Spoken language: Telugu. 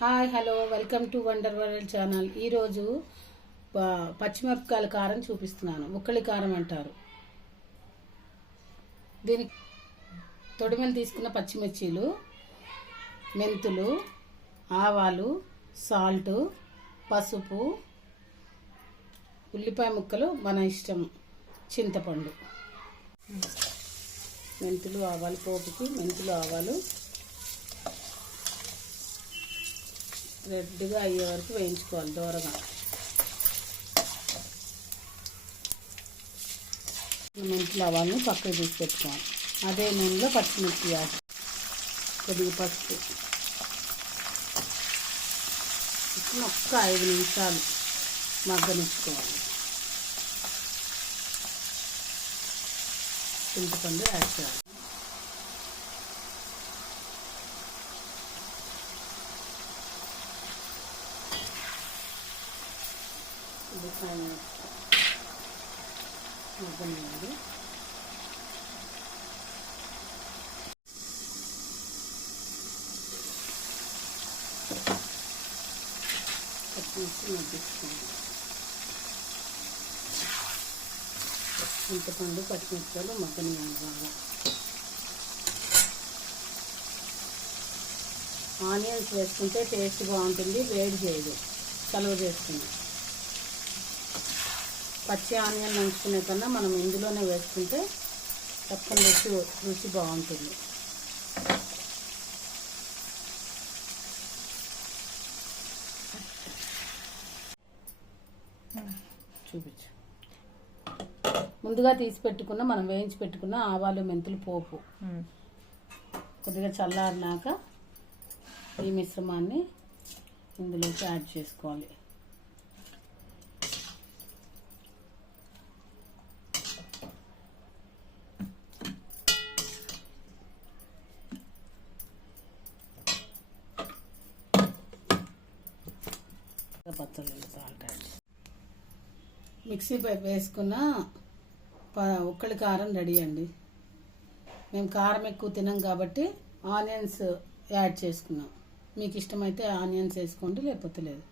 Hi hello welcome to wonder world channel. ఈరోజు పచ్చిమిరపకాయల కారం చూపిస్తున్నాను. ఉక్కలి కారం అంటారు దీనికి. తొడిమెలు తీసుకున్న పచ్చిమిర్చీలు, మెంతులు, ఆవాలు, సాల్ట్, పసుపు, ఉల్లిపాయ ముక్కలు మన ఇష్టం, చింతపండు. మెంతులు ఆవాలు పోపుకి, మెంతులు ఆవాలు రెడ్గా అయ్యే వరకు వేయించుకోవాలి దూరగా. మెంతులు ఆవాలని పక్కకు తీసి పెట్టుకోవాలి. అదే నూనెలో పచ్చిమిర్చి వేసి కొద్దిగా పసుపు ఒక్క 5 నిమిషాలు మగ్గనిచ్చుకోవాలి. చింతపండు యాడ్ చేయాలి. ఇది మగ్గనివ్వాలి. పచ్చిమిర్చి మగ్గించుకోవాలి. చింతపండు పచ్చిమిరపకాయలు మగ్గనివ్వాలి బాగా. ఆనియన్స్ వేసుకుంటే టేస్ట్ బాగుంటుంది, వేడి చేయదు, చలువ చేస్తుంది. పచ్చి ఆనియన్ నంచుకునే కన్నా మనం ఇందులోనే వేసుకుంటే తప్పని రుచి బాగుంటుంది. చూపించు. ముందుగా తీసి పెట్టుకున్న మనం వేయించి పెట్టుకున్న ఆవాలు మెంతులు పోపు కొద్దిగా చల్లారినాక ఈ మిశ్రమాన్ని ఇందులోకి యాడ్ చేసుకోవాలి. మిక్సీ వేసుకున్న ఉక్కలి కారం రెడీ అండి. మేము కారం ఎక్కువ తినాం కాబట్టి ఆనియన్స్ యాడ్ చేసుకున్నాం. మీకు ఇష్టమైతే ఆనియన్స్ వేసుకోండి, లేకపోతే లేదు.